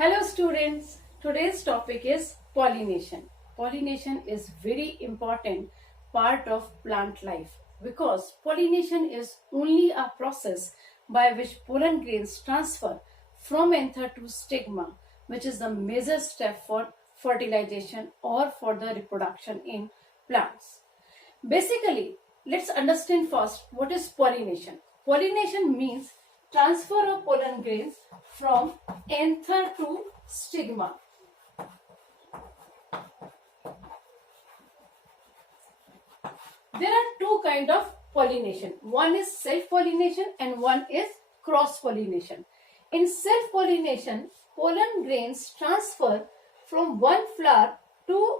Hello students, today's topic is pollination. Pollination is very important part of plant life because pollination is only a process by which pollen grains transfer from anther to stigma, which is the major step for fertilization or for the reproduction in plants. Basically, let's understand first what is pollination. Pollination means transfer of pollen grains from anther to stigma. There are two kinds of pollination. One is self-pollination and one is cross-pollination. In self-pollination, pollen grains transfer from one flower to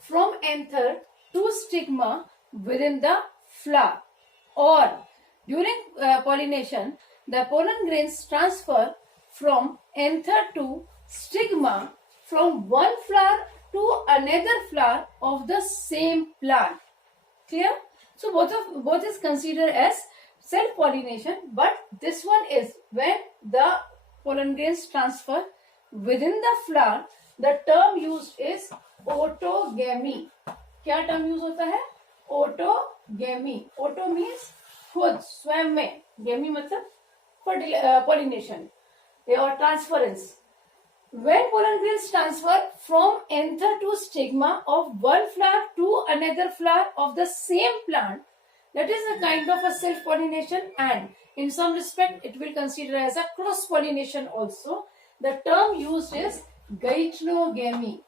from anther to stigma within the flower, or during pollination, the pollen grains transfer from anther to stigma from one flower to another flower of the same plant. Clear? So both is considered as self-pollination, but this one is when the pollen grains transfer within the flower. The term used is autogamy. क्या term use होता है? Autogamy. Auto means खुद, स्वयं में. गेमी मतलब pollination or transference. When pollen grains transfer from anther to stigma of one flower to another flower of the same plant, that is a kind of a self-pollination, and in some respect it will consider as a cross-pollination also. The term used is geitonogamy.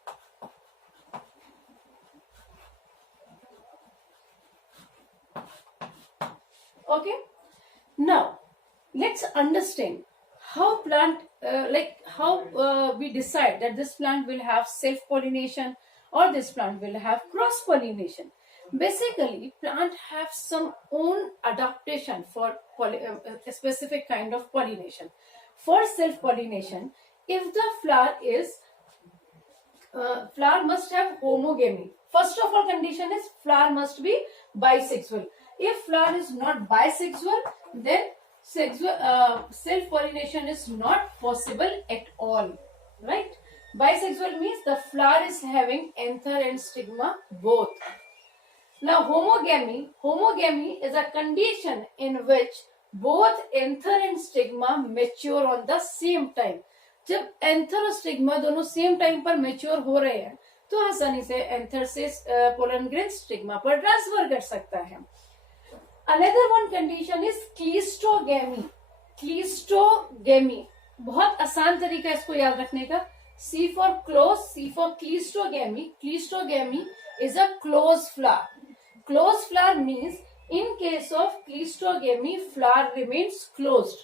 Okay, now let's understand how plant we decide that this plant will have self-pollination or this plant will have cross-pollination. Basically, plant have some own adaptation for a specific kind of pollination. For self-pollination, if the flower must have homogamy. First of all, condition is flower must be bisexual. If flower is not bisexual, then self-pollination is not possible at all, right? Bisexual means the flower is having anther and stigma both. Now homogamy is a condition in which both anther and stigma mature on the same time. जब anther और stigma दोनों same time पर mature हो रहे हैं तो आसानी से एंथर से पोलन ग्रेन स्टिग्मा पर ट्रांसफर कर सकता है. Another one condition is क्लीस्टोगेमी. क्लीस्टोगेमी बहुत आसान तरीका है इसको याद रखने का. C for close, C for क्लीस्टोगेमी. क्लीस्टोगेमी is a closed flower. Closed flower means in case of क्लीस्टोगेमी flower remains closed.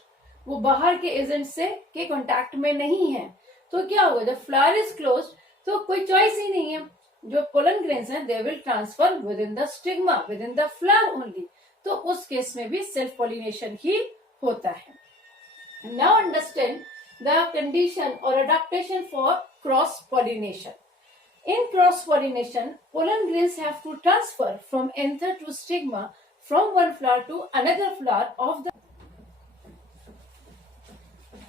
वो बाहर के एजेंट से के कांटेक्ट में नहीं है. तो क्या होगा, जब फ्लावर इज क्लोज तो कोई चॉइस ही नहीं है. जो पोलन ग्रेन्स हैं they will transfer with in the stigma, with in the flower only. तो उस केस में भी सेल्फ पॉलिनेशन ही होता है. नाउ अंडरस्टैंड द कंडीशन और adaptation for cross pollination. In cross pollination, pollen grains have to transfer from anther to stigma from one flower to another flower of the.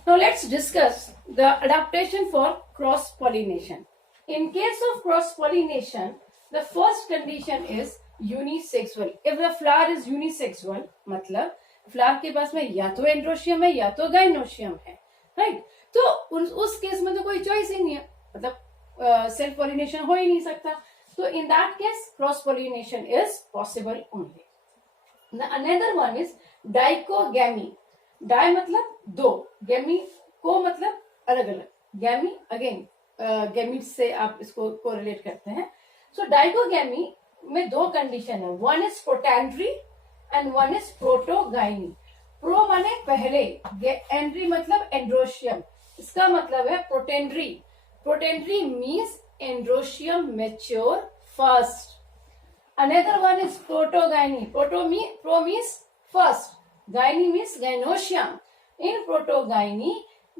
Now let's discuss the adaptation for cross pollination. In case of cross pollination, the first condition is unisexual. If the flower is unisexual, मतलब flower के पास में या तो androecium है या तो gynoecium है, right? तो उस केस में तो कोई चॉइस ही नहीं है, मतलब सेल्फ पॉलिनेशन हो ही नहीं सकता. तो in that case, cross pollination is possible only. Another one is dichogamy. Di मतलब दो, गैमी को मतलब अलग अलग, गैमी अगेन गैमीट से आप इसको कोरिलेट करते हैं. सो डाइकोगैमी में दो कंडीशन है. One is protandry and one is protogyny. Pro माने पहले, एंड्री मतलब एंड्रोशियम. इसका मतलब है protandry. Protandry means androecium mature first. Another one is protogyny. Pro means first, gyne means gynosium. In protogyne,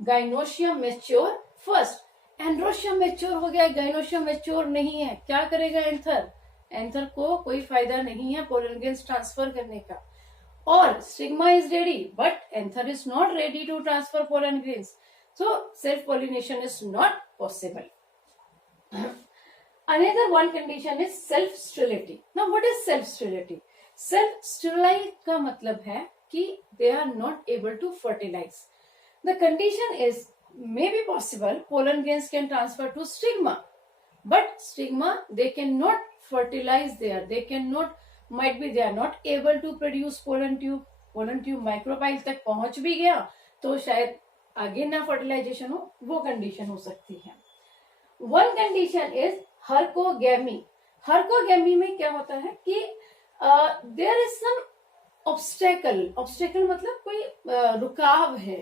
gynosium mature first. Androecium mature हो गया, gynoecium mature नहीं है. क्या करेगा एंथर? एंथर को कोई फायदा नहीं है पोलन ग्रेन्स ट्रांसफर करने का. और stigma is ready but anther is not ready to transfer pollen grains. So self-pollination is not possible. Another one condition is self-sterility. Now what is self-sterility? Self-sterility का मतलब है कि they are not able to fertilize. The condition is may be possible pollen grains can transfer to stigma, but stigma they cannot fertilize there. They cannot, might be they are not able to produce pollen tube. Pollen tube micropyle तक पहुंच भी गया तो शायद आगे ना fertilization हो, वो condition हो सकती है. One condition is हर्कोगेमी. हर्कोगेमी में क्या होता है कि there is some obstacle. Obstacle मतलब कोई रुकाव है,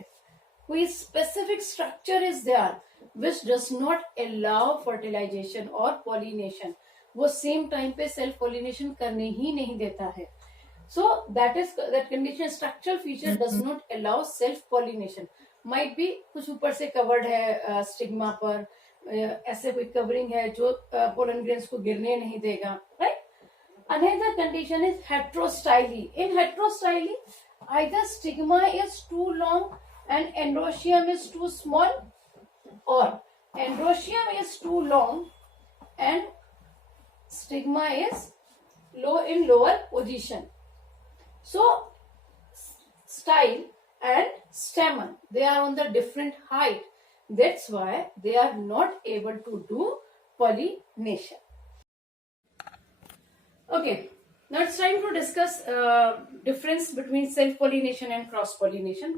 कोई specific structure is there which does not allow fertilization और पॉलिनेशन. वो सेम टाइम पे सेल्फ पॉलिनेशन करने ही नहीं देता है. So that condition, structural feature does not allow self pollination. Might be कुछ ऊपर से कवर्ड है स्टिग्मा पर, ऐसे कोई कवरिंग है जो पोलन ग्रेन्स को गिरने नहीं देगा, right. Another condition is heterostyly. In heterostyly, either stigma is too long and androecium is too small, or androecium is too long and stigma is low in lower position. So style and stamen, they are on the different height. That's why they are not able to do pollination. Okay, now it's time to discuss difference between self-pollination and cross-pollination.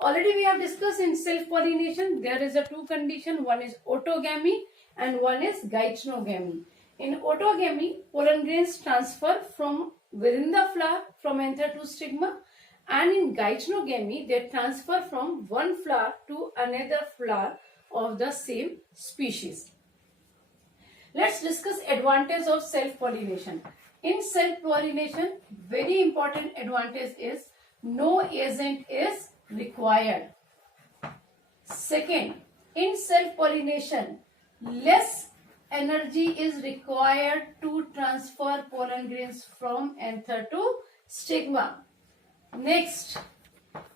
Already we have discussed in self-pollination there is a two condition. One is autogamy and one is geitonogamy. In autogamy, pollen grains transfer from within the flower from anther to stigma, and in geitonogamy they transfer from one flower to another flower of the same species. Let's discuss advantage of self-pollination. In self-pollination, very important advantage is no agent is required. Second, in self-pollination, less energy is required to transfer pollen grains from anther to stigma. Next,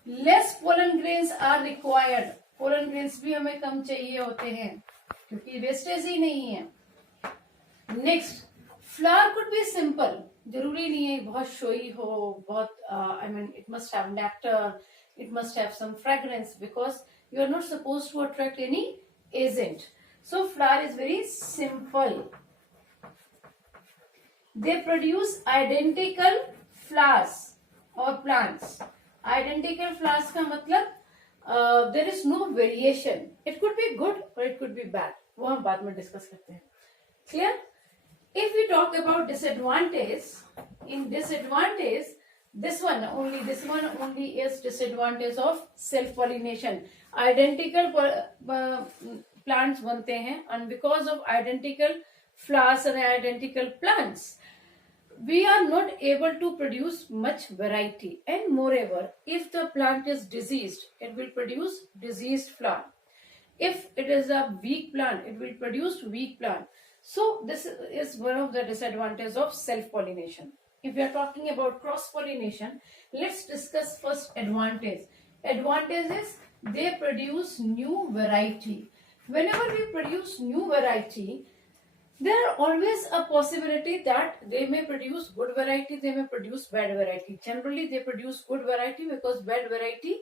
less pollen grains are required. pollen grains भी हमें कम चाहिए होते हैं क्योंकि wastage ही नहीं है. Next, flower could be simple. जरूरी नहीं है बहुत शोई हो, बहुत I mean it must have nectar, it must have some fragrance, because you are not suppose to attract any agent. So flower is very simple. They produce identical flowers और plants. Identical flowers का मतलब there is no variation. It could be good और it could be bad, वो हम बाद में discuss करते हैं. Clear? If we talk about disadvantage, in disadvantage, this one only is disadvantage of self-pollination. Identical plants बनते हैं, and because of identical flowers and identical plants, we are not able to produce much variety. And moreover, if the plant is diseased, it will produce diseased flower. If it is a weak plant, it will produce weak plant. So this is one of the disadvantages of self-pollination. If we are talking about cross-pollination, let's discuss first advantage. Advantage is they produce new variety. Whenever we produce new variety, there are always a possibility that they may produce good variety, they may produce bad variety. Generally, they produce good variety because bad variety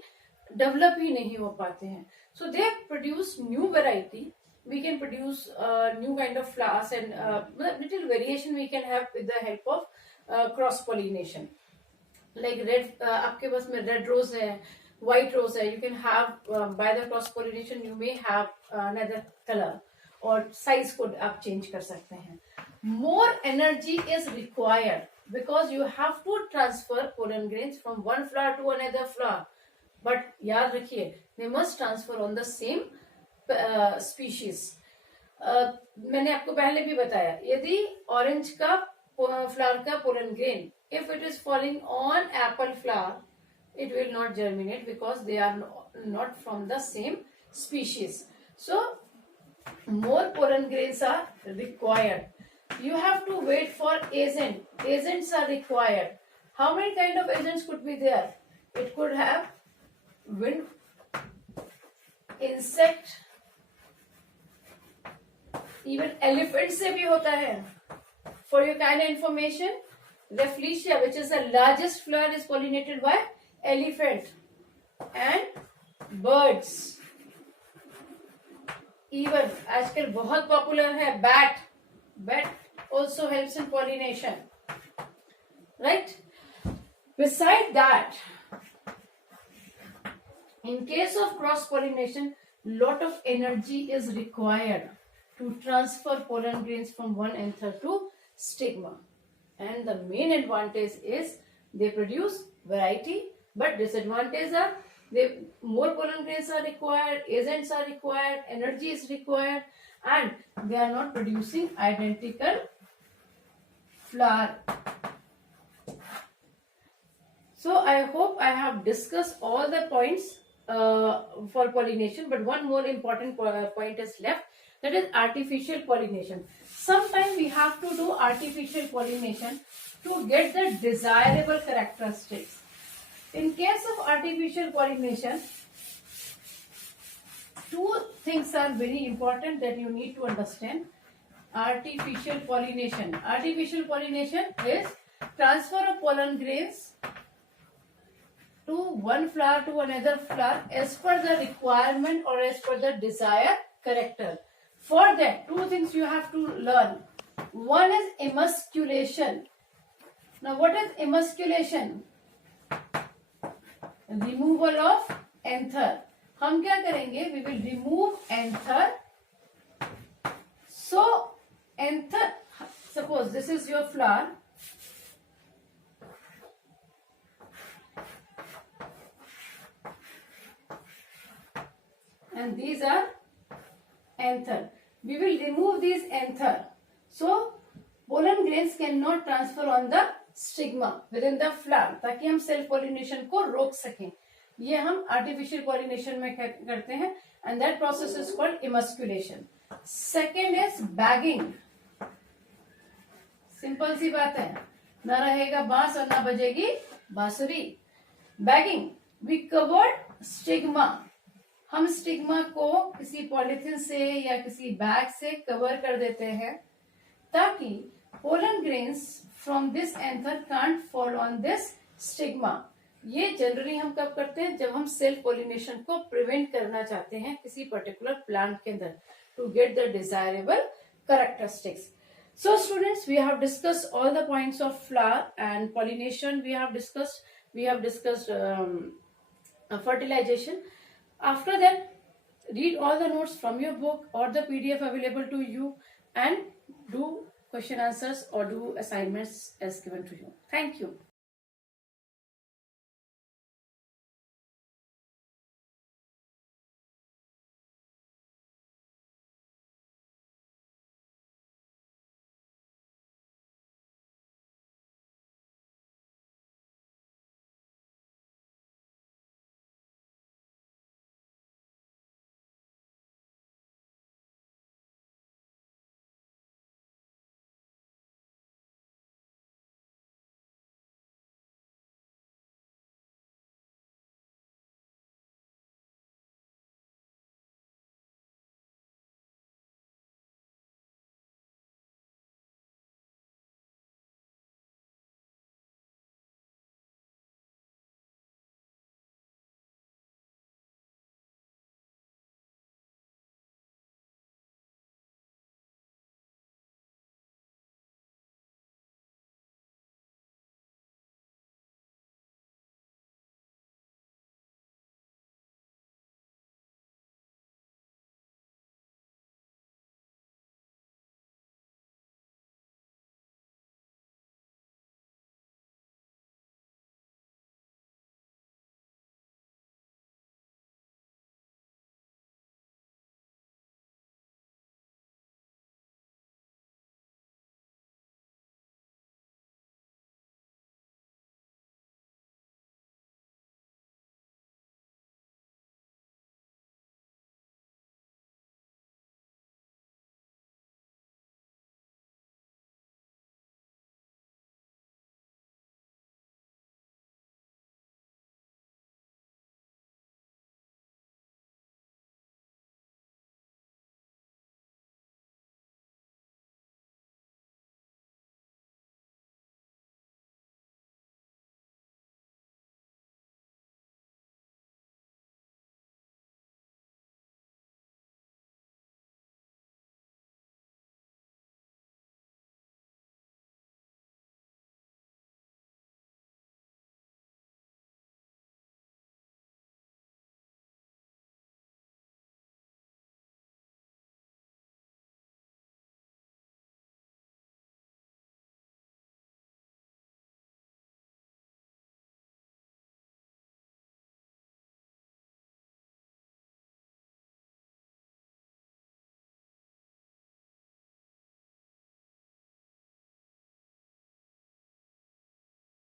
develop ही नहीं हो पाते हैं. So they produce new variety. We can produce new kind of flowers and little variation we can have with the help of cross pollination. Like red, आपके पास में red rose है, white rose है. You can have by the cross pollination you may have another color और size को आप change कर सकते हैं. More energy is required because you have to transfer pollen grains from one flower to another flower. But याद रखिए, they must transfer on the same species. मैंने आपको पहले भी बताया, यदि ऑरेंज का फ्लावर का pollen grain if it is falling on apple flower it will not germinate because they are not from the same species. So more pollen grains are required. You have to wait for agent. Agents are required. How many kind of agents could be there? It could have wind insect, even elephant से भी होता है. For your kind of information, Rafflesia, which is the largest flower, is pollinated by elephant and birds. Even आजकल बहुत popular है bat. Bat also helps in pollination, right? Beside that, in case of cross pollination, lot of energy is required to transfer pollen grains from one anther to stigma. And the main advantage is they produce variety, but disadvantages are more pollen grains are required, agents are required, energy is required, and they are not producing identical flower. So I hope I have discussed all the points for pollination, but one more important point is left, that is artificial pollination. Sometimes we have to do artificial pollination to get the desirable characteristics. In case of artificial pollination, two things are very important that you need to understand. Artificial pollination. Artificial pollination is transfer of pollen grains to one flower to another flower as per the requirement or as per the desired character. For that, two things you have to learn. One is emasculation. Now, what is emasculation? Removal of anther. हम क्या करेंगे? We will remove anther. So, anther, suppose this is your flower. And these are anther. We will remove these anther. So, pollen grains cannot transfer on the stigma within the flower, ताकि हम self pollination को रोक सकें. ये हम artificial pollination में करते हैं, and that process is called emasculation. Second is bagging. Simple सी बात है, ना रहेगा बांस और ना बजेगी बांसुरी. Bagging, we covered stigma. हम स्टिग्मा को किसी पॉलिथीन से या किसी बैग से कवर कर देते हैं ताकि pollen grains from this anther can't fall on this stigma. ये जनरली हम कब करते हैं? जब हम सेल्फ पॉलिनेशन को प्रिवेंट करना चाहते हैं किसी पर्टिकुलर प्लांट के अंदर, to get the desirable characteristics. So students, we have discussed all the points of flower and pollination. We have discussed fertilization. After that, read all the notes from your book or the PDF available to you and do question answers or do assignments as given to you. Thank you.